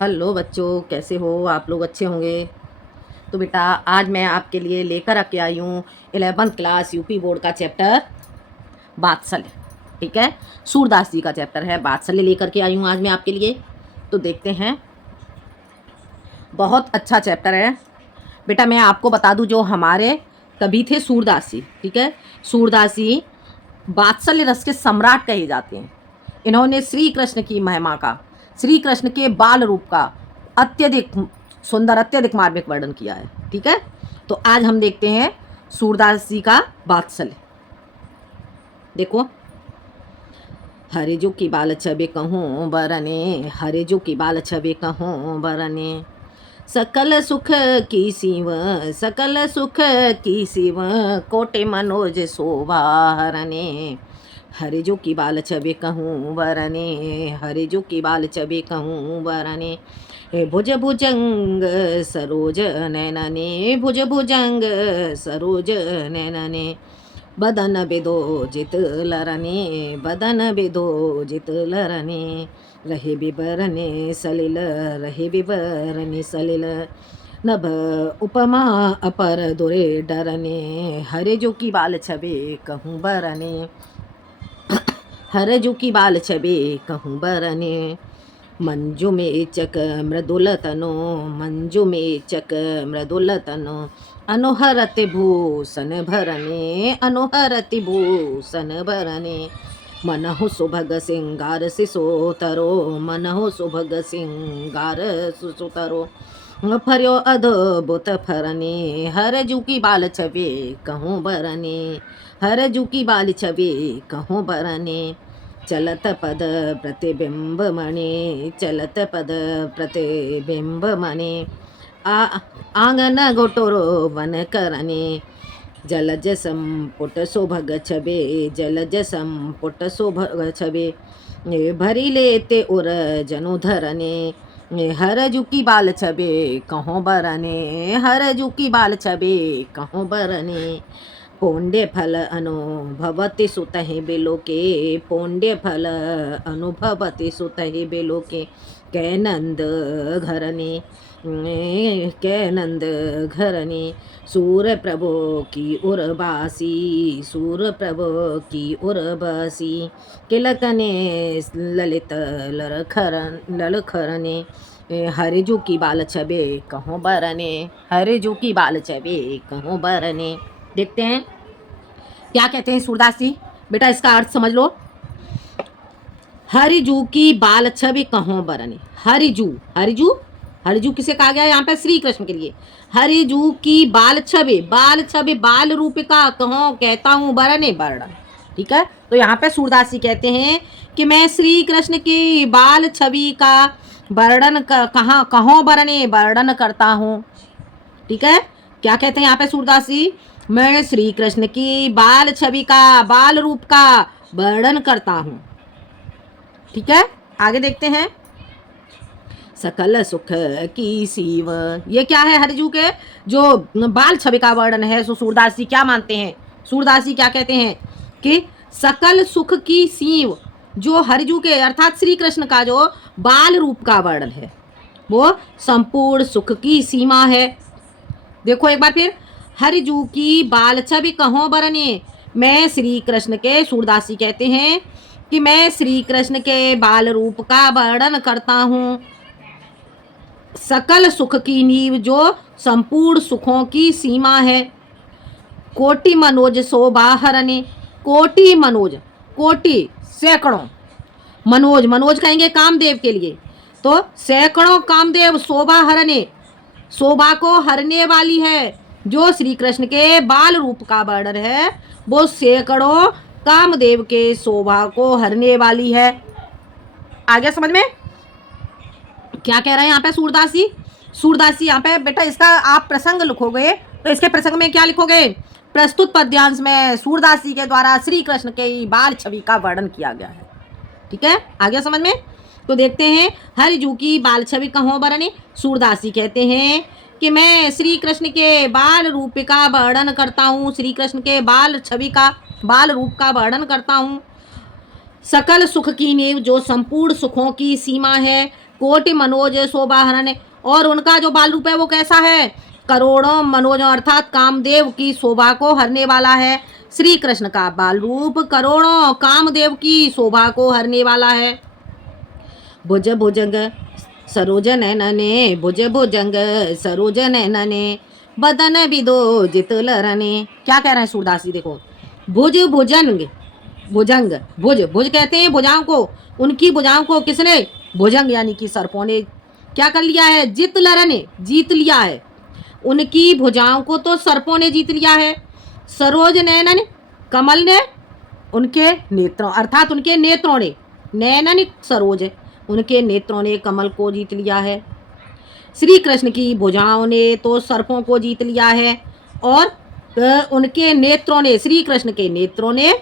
Hello बच्चों, कैसे हो आप लोग? अच्छे होंगे। तो बेटा, आज मैं आपके लिए लेकर आके आई हूँ 11th क्लास यूपी बोर्ड का चैप्टर बात्सल्य। ठीक है, सूरदास जी का चैप्टर है बात्सल्य, लेकर के आई हूँ आज मैं आपके लिए। तो देखते हैं, बहुत अच्छा चैप्टर है बेटा। मैं आपको बता दूं, जो हमारे कवि थे सूरदास जी, ठीक है, सूरदास जी वात्सल्य रस के सम्राट कहे जाते हैं। इन्होंने श्री कृष्ण की महिमा का, श्री कृष्ण के बाल रूप का अत्यधिक सुंदर, अत्यधिक मार्मिक वर्णन किया है। ठीक है, तो आज हम देखते हैं सूरदास जी का वात्सल्य। देखो, हरे जो की बाल छबे कहूँ बरने, हरे जो की बाल छबे कहूँ बरने, सकल सुख की सीव, सकल सुख की सीव, कोटि मनोज शोभा हरने, हरे जो की बाल छबे कहूँ बरने, हरे जो की बाल छबे कहूँ बरने, भुज भुजंग सरोज नैनने, भुज भुजंग सरोज नैनने, बदन बिदो जित लरने, बदन बिदो जित लरने, रहे बिबरने सलिल, रहे बिबरने सलिल, नभ उपमा अपर दुरे डरने, हरे जो की बाल छबे कहूँ बरने, हर जो की बाल छबे कहूँ बरने, मंजू में चक मृदुल तनो, मंजू में चक मृदुल तनो, अनुहरत भूषण भरने, अनुहरति भूषण भरने, मनहु सुभग सिंगार सिसोतरो, मनहु सुभग सिंगार सुसुतरो, फर्यो अद्भुत फरने, हर जू की बाल छबे कहूँ बरने, हर जू की बाल छबे कहूँ बरने, चलत पद प्रतिबिंब मणि, चलत पद प्रतिबिंब मणि, आंगन गोटोरो वन करने, जलज संपुट सुभग छबे, जलज संपुट सुभग छबे, भरी लेते उर जनु धरने, हर जुकी बाल छबे कहों बरने, हर जुकी बाल छबे कहों बरने, पोंडे फल अनुभवति सुतहि बिलोके, पोंडे फल अनुभवति सुतहि बिलोके, कै नंद घरने, कै नंद घरने, सूर प्रभु की उर्वासी, सूर प्रभु की उर्वासी, किलकने ललित ललखरने, हरिजू की बाल छबे कहों बरने, हरिजू की बाल छबे कहों बरने। देखते हैं क्या कहते हैं सूरदास जी। बेटा, इसका अर्थ समझ लो। हरिजू की बाल छवि कहों बरने, हरिजू, हरिजू, हरिजू किसे कहा गया यहाँ पे? श्री कृष्ण के लिए। हरिजू की बाल छवि, बाल छवि बाल रूपिका कहों कहता हूँ बरने, वर्णन। ठीक है, तो यहाँ पे सूरदास जी कहते हैं कि मैं श्री कृष्ण की बाल छवि का वर्णन कहाँ कहों बरने वर्णन करता हूँ। ठीक है, क्या कहते हैं यहाँ पे सूरदास जी? मैं श्री कृष्ण की बाल छवि का, बाल रूप का वर्णन करता हूँ। ठीक है, आगे देखते हैं। सकल सुख की सीव, ये क्या है? हरिजू के जो बाल छवि का वर्णन है, सो सूरदास जी क्या मानते हैं? सूरदास जी क्या कहते हैं कि सकल सुख की सीव, जो हरिजू के अर्थात श्री कृष्ण का जो बाल रूप का वर्णन है, वो संपूर्ण सुख की सीमा है। देखो एक बार फिर, हरिजू की बाल छवि कहों बरने, मैं श्री कृष्ण के, सूरदास जी कहते हैं कि मैं श्री कृष्ण के बाल रूप का वर्णन करता हूँ। सकल सुख की नींव, जो संपूर्ण सुखों की सीमा है, कोटि मनोज शोभा हरने, कोटि मनोज, कोटि सैकड़ों, मनोज, मनोज कहेंगे कामदेव के लिए, तो सैकड़ों कामदेव शोभा हरने, शोभा को हरने वाली है। जो श्री कृष्ण के बाल रूप का वर्णन है, वो सैकड़ों कामदेव के शोभा को हरने वाली है। आगे समझ में? क्या कह रहे हैं यहाँ पे सूरदास जी? सूरदास जी यहाँ पे बेटा, इसका आप प्रसंग लिखोगे तो इसके प्रसंग में क्या लिखोगे? प्रस्तुत पद्यांश में सूरदास जी के द्वारा श्री कृष्ण के बाल छवि का वर्णन किया गया है। ठीक है, आगे समझ में? तो देखते हैं, हरिजू की बाल छवि कहों बरने, सूरदास जी कहते हैं कि मैं श्री कृष्ण के बाल रूप का वर्णन करता हूँ, श्री कृष्ण के बाल छवि का, बाल रूप का वर्णन करता हूँ। सकल सुख की नींव, जो संपूर्ण सुखों की सीमा है, कोटि मनोज शोभाहरण, और उनका जो बाल रूप है वो कैसा है, करोड़ों मनोजों अर्थात कामदेव की शोभा को हरने वाला है। श्री कृष्ण का बाल रूप करोड़ों कामदेव की शोभा को हरने वाला है। भुज भुजंग सरोज नैनने, भुज भुजंग सरोज नैनने, बदन बिदो जित लरने। क्या कह रहे हैं सूरदास जी, देखो, भुज भुजंग, भुजंग, भुज, भुज कहते हैं भुजाओं को, उनकी भुजाओं को किसने, भुजंग यानी कि सर्पों ने क्या कर लिया है, जित लरने, जीत लिया है। उनकी भुजाओं को तो सर्पों ने जीत लिया है। सरोज नैनन, कमल ने, उनके नेत्रों अर्थात उनके नेत्रों ने, नैनन सरोज, उनके नेत्रों ने कमल को जीत लिया है। श्री कृष्ण की भुजाओं ने तो सर्पों को जीत लिया है, और उनके नेत्रों ने, श्री कृष्ण के नेत्रों ने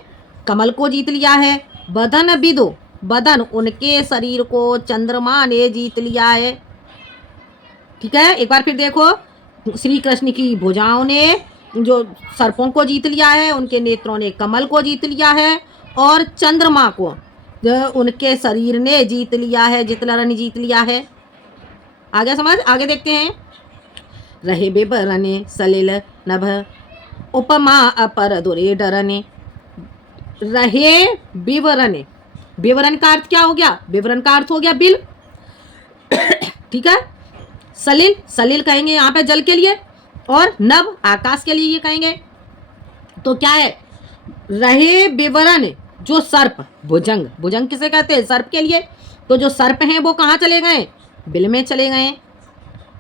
कमल को जीत लिया है। बदन बिदो, बदन उनके शरीर को चंद्रमा ने जीत लिया है। ठीक है, एक बार फिर देखो, श्री कृष्ण की भुजाओं ने जो सर्पों को जीत लिया है, उनके नेत्रों ने कमल को जीत लिया है, और चंद्रमा को उनके शरीर ने जीत लिया है, जितलरन जीत लिया है। आगे समझ, आगे देखते हैं। रहे बेबरने सलिल नभ, उपमा अपर दुरे डरने। रहे विवरने, विवरण का अर्थ क्या हो गया, विवरण का अर्थ हो गया बिल। ठीक है, सलिल, सलिल कहेंगे यहाँ पे जल के लिए, और नभ आकाश के लिए ये कहेंगे। तो क्या है, रहे विवरण, जो सर्प, भुजंग, भुजंग किसे कहते हैं, सर्प के लिए। तो जो सर्प हैं वो कहाँ चले गए, बिल में चले गए।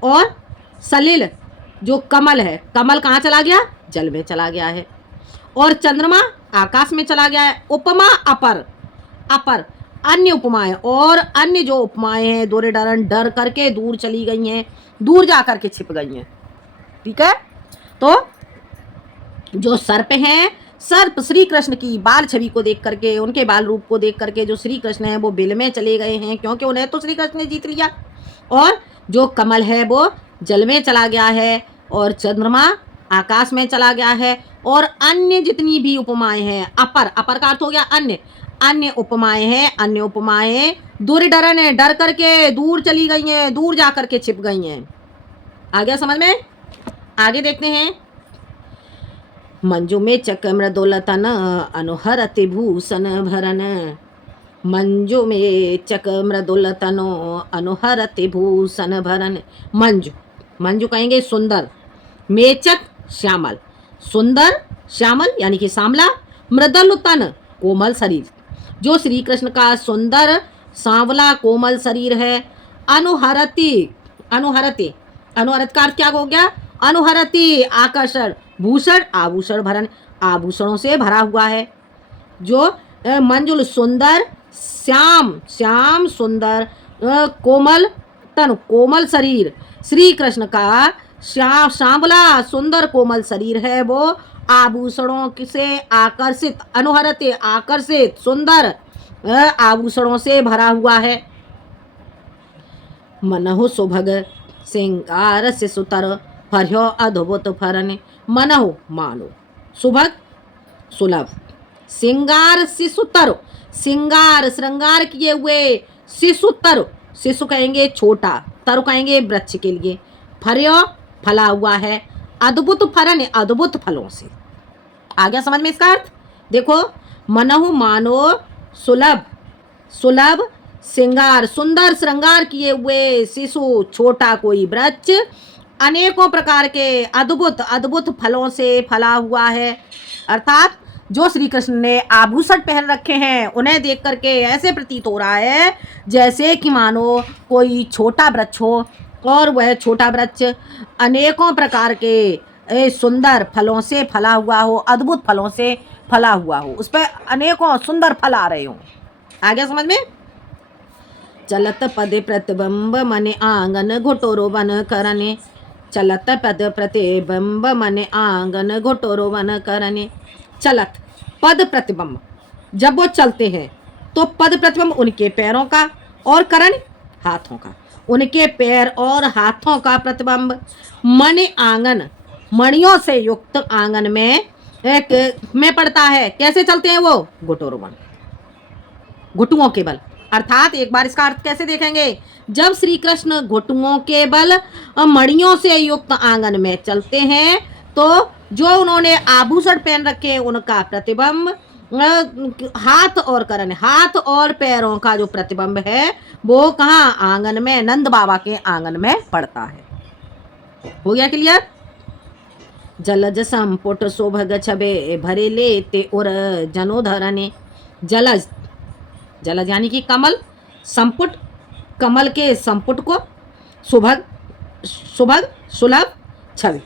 और सलिल जो कमल है, कमल कहाँ चला गया, जल में चला गया है। और चंद्रमा आकाश में चला गया है। उपमा अपर, अपर अन्य उपमाएं, और अन्य जो उपमाएं हैं दोरे डरन, डर करके दूर चली गई हैं, दूर जा करके छिप गई हैं। ठीक है, तो जो सर्प हैं, सर्प श्री कृष्ण की बाल छवि को देख करके, उनके बाल रूप को देख करके जो श्री कृष्ण है वो बिल में चले गए हैं, क्योंकि उन्हें तो श्री कृष्ण ने जीत लिया। और जो कमल है वो जल में चला गया है, और चंद्रमा आकाश में चला गया है। और अन्य जितनी भी उपमाएं हैं, अपर, अपर का अर्थ हो गया अन्य, अन्य उपमाएं हैं, अन्य उपमाएं दूर डरन है, डर करके दूर चली गई हैं, दूर जा करके छिप गई हैं। आ गया समझ में, आगे देखते हैं। मंजू में चक मृदुलतन, अनुहरति भूषण भरन। मंजू में चक मृदुलतनो, अनुहरति भूषण भरन। मंजू, मंजू कहेंगे सुंदर, मेचक श्यामल, सुंदर श्यामल यानी कि सांवला, मृदुल तन कोमल शरीर, जो श्री कृष्ण का सुंदर सांवला कोमल शरीर है। अनुहरति, अनुहरति, अनुहरत का अर्थ क्या हो गया, अनुहरति आकर्षण, भूषण आभूषण भरन, आभूषणों से भरा हुआ है। जो मंजुल सुंदर, श्याम, श्याम सुंदर, कोमल तन कोमल शरीर, श्री कृष्ण का सांवला सुंदर कोमल शरीर है, वो आभूषणों से आकर्षित, अनुहरते आकर्षित, सुंदर आभूषणों से भरा हुआ है। मनहु सुभग श्रृंगार से सुतर, फर्यो अद्भुत फरन। मनहु मानो, सुभग सुलभ, श्रृंगार शिशुतर, श्रृंगार श्रृंगार किए हुए, शिशुतर, शिशु कहेंगे छोटा, तरु कहेंगे वृक्ष के लिए, फर्यो फला हुआ है, अद्भुत फरन अद्भुत फलों से। आ गया समझ में इसका अर्थ, देखो, मनहु मानो सुलभ, सुलभ श्रृंगार, सुंदर श्रृंगार किए हुए शिशु, छोटा कोई वृक्ष, अनेकों प्रकार के अद्भुत अद्भुत फलों से फला हुआ है। अर्थात जो श्री कृष्ण ने आभूषण पहन रखे हैं उन्हें देख करके ऐसे प्रतीत हो रहा है जैसे कि मानो कोई छोटा वृक्ष हो, और वह छोटा वृक्ष अनेकों प्रकार के सुंदर फलों से फला हुआ हो, अद्भुत फलों से फला हुआ हो, उस पर अनेकों सुंदर फल आ रहे हों। आ गया समझ में। चलत पद प्रतिबिंब मन आंगन घुटोरो बन करने, चलत पद प्रतिबिंब मन आंगन घुटोरो बन करने। चलत पद प्रतिबिंब, जब वो चलते हैं तो पद प्रतिबिंब उनके पैरों का, और करण हाथों का, उनके पैर और हाथों का प्रतिबिंब। मन आंगन, मणियों से युक्त आंगन में पड़ता है। कैसे चलते हैं वो, घुटोरो बन, घुटुओं के बल, अर्थात एक बार इसका अर्थ कैसे देखेंगे, जब श्री कृष्ण घुटनों के बल मणियों से युक्त आंगन में चलते हैं तो जो उन्होंने आभूषण पहन रखे हैं उनका प्रतिबिंब हाथ और पैरों का जो प्रतिबिंब है वो कहाँ, आंगन में, नंद बाबा के आंगन में पड़ता है। हो गया क्लियर। जलज संपुट शोभग छबे भरे लेते और जनोधरने। जलज, जलज यानी कि कमल, संपुट, कमल के संपुट को, सुभग, सुभग सुलभ छवि,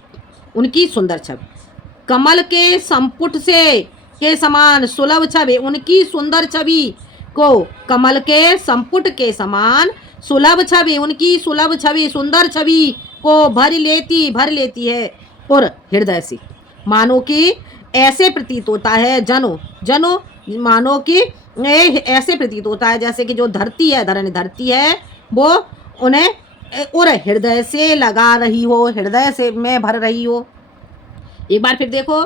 उनकी सुंदर छवि, कमल के संपुट से के समान सुलभ छवि, उनकी सुंदर छवि को, कमल के संपुट के समान सुलभ छवि, उनकी सुलभ छवि, सुंदर छवि को भर लेती है और हृदय से, मानो कि ऐसे प्रतीत होता है, जनो मानो कि ऐसे प्रतीत होता है जैसे कि जो धरती है, धरती है वो उन्हें और हृदय से लगा रही हो, हृदय से में भर रही हो। एक बार फिर देखो,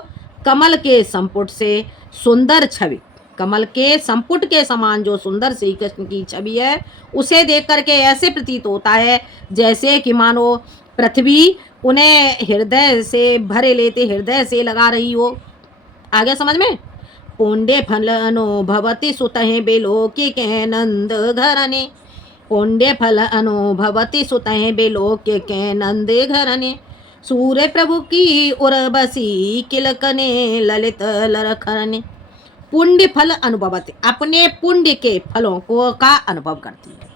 कमल के संपुट से सुंदर छवि, कमल के संपुट के समान जो सुंदर श्री कृष्ण की छवि है उसे देख करके ऐसे प्रतीत होता है जैसे कि मानो पृथ्वी उन्हें हृदय से भरे लेते, हृदय से लगा रही हो। आगे समझ में, पुण्य फल अनुभवति सुतहि बेलोके के नंद घरने, पुण्य फल अनुभवति सुतहि बेलोके के नंद घरने, सूर्य प्रभु की उर्वशी किलकने ललित लरखरने। पुण्य फल अनुभवति, अपने पुण्य के फलों को का अनुभव करती है।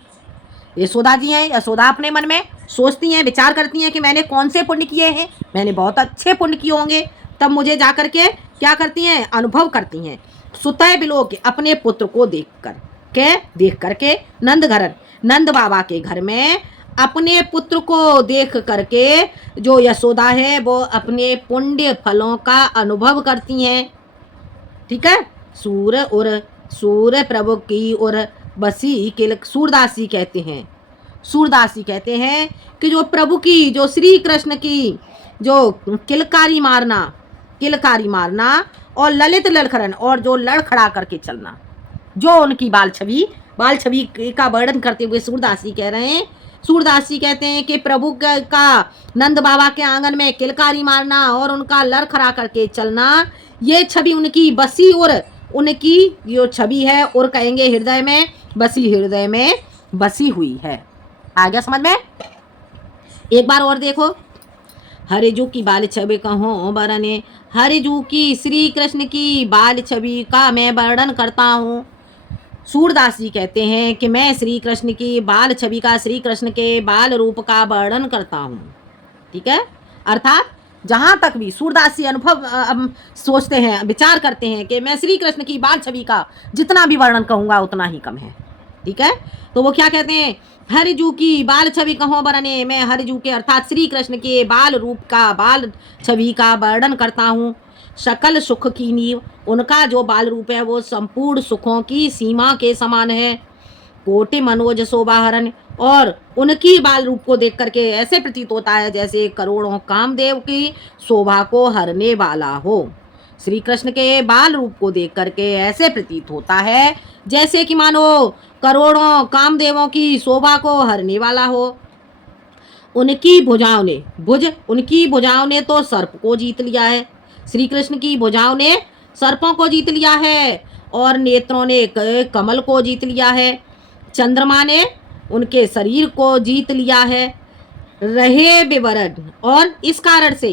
यशोदा जी हैं, यशोदा अपने मन में सोचती हैं, विचार करती हैं कि मैंने कौन से पुण्य किए हैं, मैंने बहुत अच्छे पुण्य किए होंगे, तब मुझे जा कर के क्या करती हैं, अनुभव करती हैं। सुतह बिलो के, अपने पुत्र को देख करके नंद घरन, नंद बाबा के घर में अपने पुत्र को देख करके जो यशोदा है वो अपने पुण्य फलों का अनुभव करती हैं। ठीक है। सूर्य प्रभु की और बसी किल, सूरदासी कहते हैं कि जो प्रभु की, जो श्री कृष्ण की जो किलकारी मारना और ललित ललखरन, और जो लड़खड़ा करके चलना, जो उनकी बाल छवि का वर्णन करते हुए सूरदासी कह रहे हैं। सूरदासी कहते हैं कि प्रभु का नंद बाबा के आंगन में किलकारी मारना और उनका लड़खड़ा करके चलना, ये छवि उनकी बसी, और उनकी जो छवि है और कहेंगे हृदय में बसी हुई है। आ गया समझ में। एक बार और देखो, हरिजू की बाल छवि कहो बरने, हरिजू की, श्री कृष्ण की बाल छवि का मैं वर्णन करता हूँ। सूरदास जी कहते हैं कि मैं श्री कृष्ण की बाल छवि का, श्री कृष्ण के बाल रूप का वर्णन करता हूँ। ठीक है। अर्थात जहाँ तक भी सूरदास जी अनुभव सोचते हैं, विचार करते हैं कि मैं श्री कृष्ण की बाल छवि का जितना भी वर्णन कहूँगा उतना ही कम है। ठीक है। तो वो क्या कहते हैं, हरिजू की बाल छवि कहो बरने, मैं हरिजू के अर्थात श्री कृष्ण के बाल रूप का, बाल छवि का वर्णन करता हूँ। सकल सुख की नींव, उनका जो बाल रूप है वो संपूर्ण सुखों की सीमा के समान है। कोटि मनोज शोभाहरण, और उनकी बाल रूप को देख करके ऐसे प्रतीत होता है जैसे करोड़ों कामदेव की शोभा को हरने वाला हो। श्री कृष्ण के बाल रूप को देख करके ऐसे प्रतीत होता है जैसे कि मानो करोड़ों कामदेवों की शोभा को हरने वाला हो। उनकी भुजाओं ने तो सर्प को जीत लिया है। श्री कृष्ण की भुजाओं ने सर्पों को जीत लिया है और नेत्रों ने कमल को जीत लिया है। चंद्रमा ने उनके शरीर को जीत लिया है। रहे विवरण, और इस कारण से,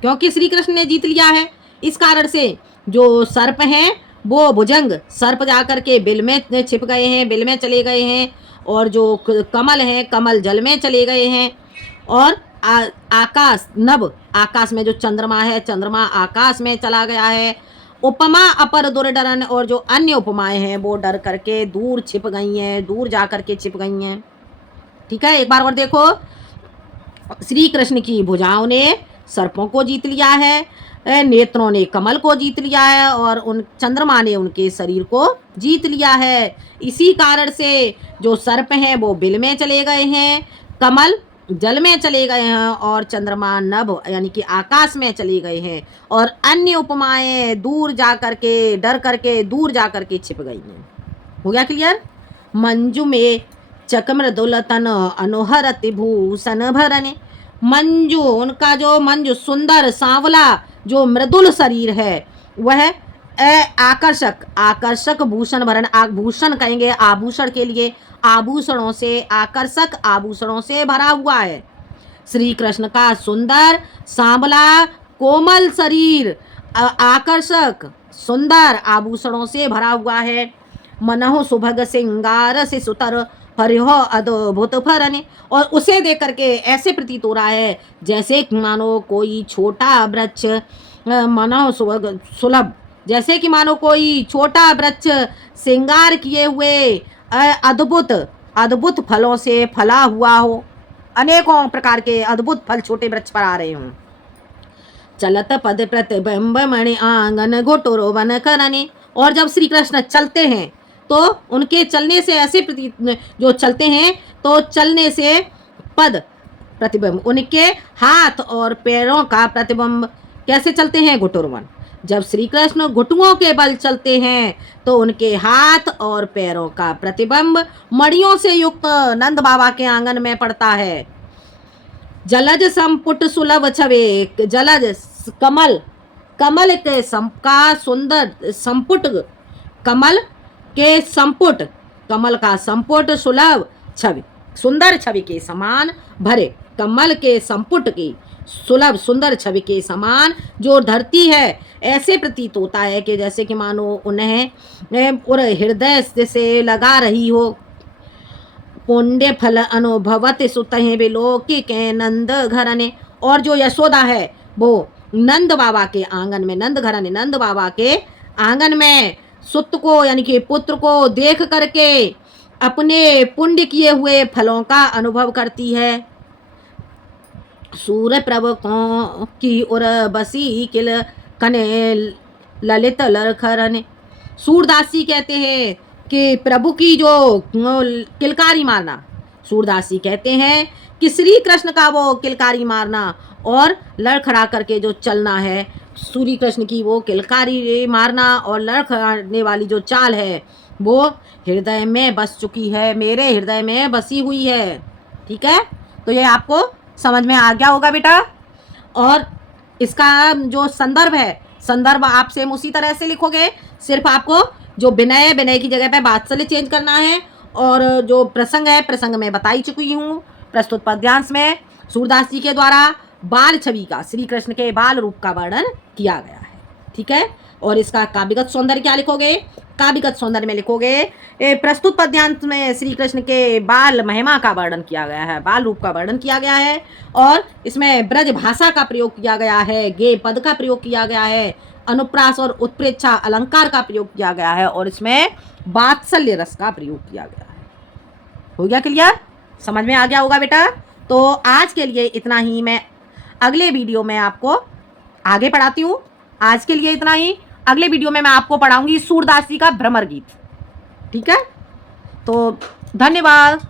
क्योंकि श्री कृष्ण ने जीत लिया है, इस कारण से जो सर्प हैं वो भुजंग सर्प जाकर के बिल में छिप गए हैं, बिल में चले गए हैं, और जो कमल हैं कमल जल में चले गए हैं, और आकाश नभ, आकाश में जो चंद्रमा है चंद्रमा आकाश में चला गया है। उपमा अपर दुर्डरन, और जो अन्य उपमाएं हैं वो डर करके दूर छिप गई हैं, दूर जा करके छिप गई हैं। ठीक है। एक बार और देखो, श्री कृष्ण की भुजाओं ने सर्पों को जीत लिया है, नेत्रों ने कमल को जीत लिया है, और उन चंद्रमा ने उनके शरीर को जीत लिया है। इसी कारण से जो सर्प हैं वो बिल में चले गए हैं, कमल जल में चले गए हैं, और चंद्रमा नभ यानी कि आकाश में चले गए हैं, और अन्य उपमाएं दूर जा करके, डर करके दूर जा करके छिप गई हैं। हो गया क्लियर। मंजू में चकमृदुल तन अनुहरति भूषण भरने। मंजू, उनका जो मंजू सुंदर सांवला जो मृदुल शरीर है वह आकर्षक आकर्षक भूषण भरण, भूषण कहेंगे आभूषण के लिए, आभूषणों से आकर्षक आभूषणों से भरा हुआ है। श्री कृष्ण का सुंदर सांवला कोमल शरीर आकर्षक सुंदर आभूषणों से भरा हुआ है। मनहो सुभग सिंगार से सुतर हरिहो अद्भुत फरने। और उसे देख करके ऐसे प्रतीत हो रहा है जैसे मानो कोई छोटा वृक्ष, मनहो सुभग सुलभ, जैसे कि मानो कोई छोटा वृक्ष श्रृंगार किए हुए अद्भुत अद्भुत फलों से फला हुआ हो। अनेकों प्रकार के अद्भुत फल छोटे वृक्ष पर आ रहे हों। चलत पद प्रतिबिंब मणि आंगन घोटोरो वन करने। और जब श्री कृष्ण चलते हैं तो उनके चलने से ऐसे प्रतीत, जो चलते हैं तो चलने से पद प्रतिबिंब, उनके हाथ और पैरों का प्रतिबिंब कैसे चलते हैं, घुटुरवन। जब श्री कृष्ण घुटुओं के बल चलते हैं तो उनके हाथ और पैरों का प्रतिबिंब मणियों से युक्त नंद बाबा के आंगन में पड़ता है। जलज संपुट सुलभ छवे, जलज कमल, कमल के का सुंदर संपुट, कमल के संपुट, कमल का संपुट सुलभ छवि, सुंदर छवि के समान भरे, कमल के संपुट की सुलभ सुंदर छवि के समान जो धरती है, ऐसे प्रतीत होता है कि जैसे कि मानो उन्हें हृदय से लगा रही हो। पुण्य फल अनुभवत सुतहे बिलोकी के नंद घरने। और जो यशोदा है वो नंद बाबा के आंगन में, नंद घरने, नंद बाबा के आंगन में सुत को यानी कि पुत्र को देख करके अपने पुण्य किए हुए फलों का अनुभव करती है। सूर्य प्रभ को की उर बसी किल कने ललित लरखरने। सूरदासी कहते हैं कि प्रभु की जो किलकारी मारना, सूरदासी कहते हैं कि श्री कृष्ण का वो किलकारी मारना और लड़खड़ा करके जो चलना है, श्री कृष्ण की वो किलकारी मारना और लड़खड़ाने वाली जो चाल है वो हृदय में बस चुकी है, मेरे हृदय में बसी हुई है। ठीक है, तो ये आपको समझ में आ गया होगा बेटा। और इसका जो संदर्भ है, संदर्भ आप सेम उसी तरह से लिखोगे, सिर्फ आपको जो विनय, विनय की जगह पे वात्सल्य चेंज करना है। और जो प्रसंग है, प्रसंग में बता ही चुकी हूँ। प्रस्तुत पद्यांश में सूरदास जी के द्वारा बाल छवि का, श्री कृष्ण के बाल रूप का वर्णन किया गया है। ठीक है, और इसका काव्यगत सौंदर्य क्या लिखोगे, काव्यगत सौंदर्य में लिखोगे प्रस्तुत पद्यांश में श्री कृष्ण के बाल महिमा का वर्णन किया गया है, बाल रूप का वर्णन किया गया है। और इसमें ब्रज भाषा का प्रयोग किया गया है, गे पद का प्रयोग किया गया है, अनुप्रास और उत्प्रेक्षा अलंकार का प्रयोग किया गया है, और इसमें वात्सल्य रस का प्रयोग किया गया है। हो गया क्लियर, समझ में आ गया होगा बेटा। तो आज के लिए इतना ही, मैं अगले वीडियो में आपको आगे पढ़ाती हूँ। आज के लिए इतना ही, अगले वीडियो में मैं आपको पढ़ाऊंगी सूरदास जी का भ्रमर गीत। ठीक है, तो धन्यवाद।